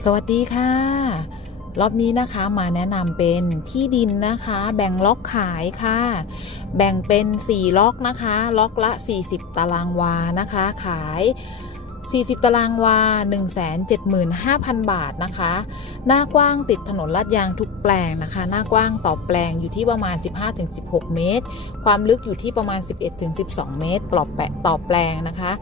สวัสดีค่ะ รอบนี้นะคะมาแนะนำเป็นที่ดินนะคะ แบ่งล็อกขายค่ะ แบ่งเป็น 4 ล็อกนะคะ ล็อกละ 40 ตารางวานะคะ ขาย 40 ตารางวา 175,000 บาทนะคะ หน้ากว้างติดถนนลาดยางทุกแปลงนะคะ หน้ากว้างต่อแปลงอยู่ที่ประมาณ 15-16 เมตร ความลึกอยู่ที่ประมาณ 11-12 เมตรต่อแปะต่อแปลงนะคะ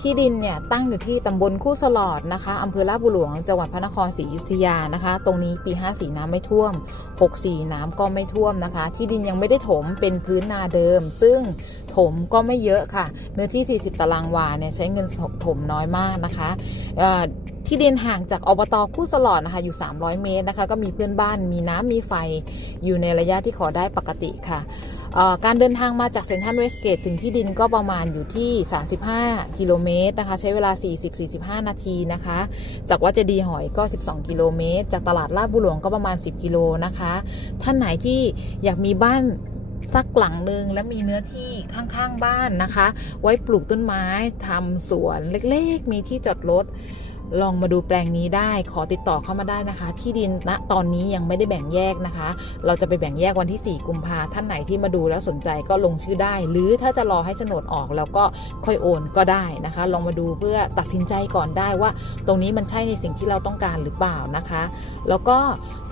ที่ดินเนี่ยตั้งอยู่ที่ตำบลคู่สลอดนะคะอำเภอลาดบุหลวง จังหวัดพระนครศรีอยุธยานะคะ ตรงนี้ปี 54 น้ำไม่ท่วม 64 น้ำก็ไม่ท่วมนะคะ ที่ดินยังไม่ได้ถมเป็นพื้นนาเดิม ซึ่ง ถมก็ไม่เยอะค่ะ เนื้อที่ 40 ตารางวาเนี่ยใช้เงินถมน้อยมากนะคะที่ดินห่างจากอบตคู่สลอดนะคะอยู่ 300 เมตรนะคะ ก็มีเพื่อนบ้านมีน้ำมีไฟอยู่ในระยะที่ขอได้ปกติค่ะการเดินทางมาจากเซนทรัลเวสเกตถึงที่ดินก็ประมาณอยู่ที่ 35 กิโลเมตรนะคะ ใช้เวลา 40-45 นาทีนะคะ จากวัดเจดีหอยก็ 12 กิโลเมตร จากตลาดลาดบุหลวงก็ประมาณ 10 กิโลนะคะ ท่านไหนที่อยากมีบ้าน สักหลังหนึ่งและมีเนื้อที่ข้างๆบ้านนะคะ ไว้ปลูกต้นไม้ทำสวนเล็กๆ มีที่จอดรถ ลองมาดูแปลงนี้ได้ขอติดต่อเข้ามาได้นะคะ ที่ดินณตอนนี้ยังไม่ได้แบ่งแยกนะคะ เราจะไปแบ่งแยกวันที่ 4 กุมภาท่านไหนที่มาดูแล้วสนใจก็ลงชื่อได้ หรือถ้าจะรอให้โฉนดออกแล้วก็ค่อยโอนก็ได้นะคะ ลองมาดูเพื่อตัดสินใจก่อนได้ว่า ตรงนี้มันใช่ในสิ่งที่เราต้องการหรือเปล่านะคะ แล้วก็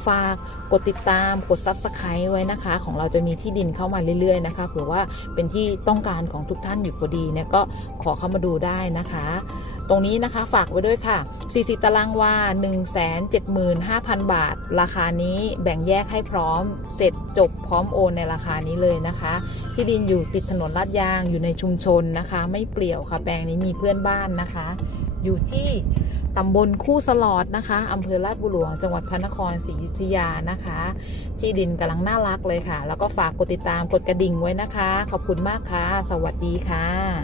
ฝากกดติดตามกด Subscribe ไว้นะคะ ของเราจะมีที่ดินเข้ามาเรื่อยๆนะคะเผื่อว่าเป็นที่ต้องการของทุกท่านอยู่พอดีเนี่ยก็ขอเข้ามาดูได้นะคะ ตรงนี้นะคะฝากไว้ด้วยค่ะ 40 ตารางวา 175,000 บาท ราคานี้แบ่งแยกให้พร้อม เสร็จจบพร้อมโอนในราคานี้เลยนะคะ ที่ดินอยู่ติดถนนลาดยางอยู่ในชุมชนนะคะ ไม่เปลี่ยวค่ะแปลงนี้มีเพื่อนบ้านนะคะ อยู่ที่ตำบลคู่สลอดนะคะอำเภอลาดบุหลวง จังหวัดพระนครศรีอยุธยานะคะ ที่ดินกำลังน่ารักเลยค่ะ แล้วก็ฝากกดติดตามกดกระดิ่งไว้นะคะ ขอบคุณมากค่ะ สวัสดีค่ะ